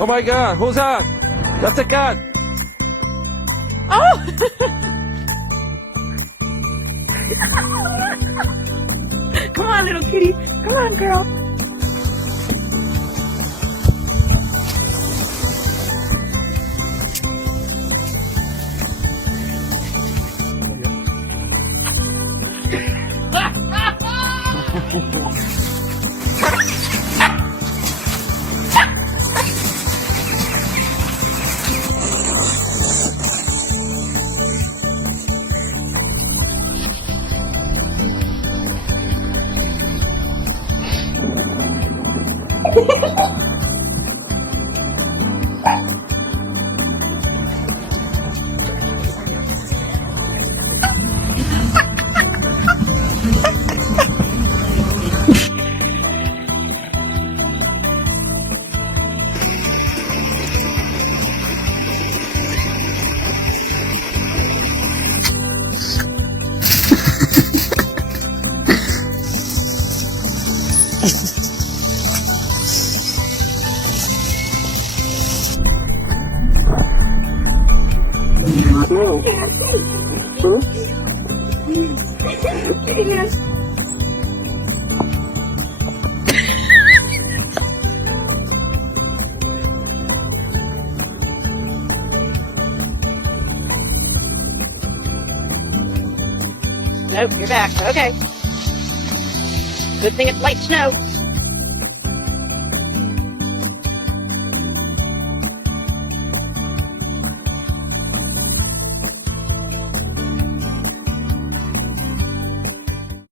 Oh my God, who's that? That's a cat. Oh! Come on, little kitty. Come on, girl. Nope, you're back. Okay. Good thing it's light snow.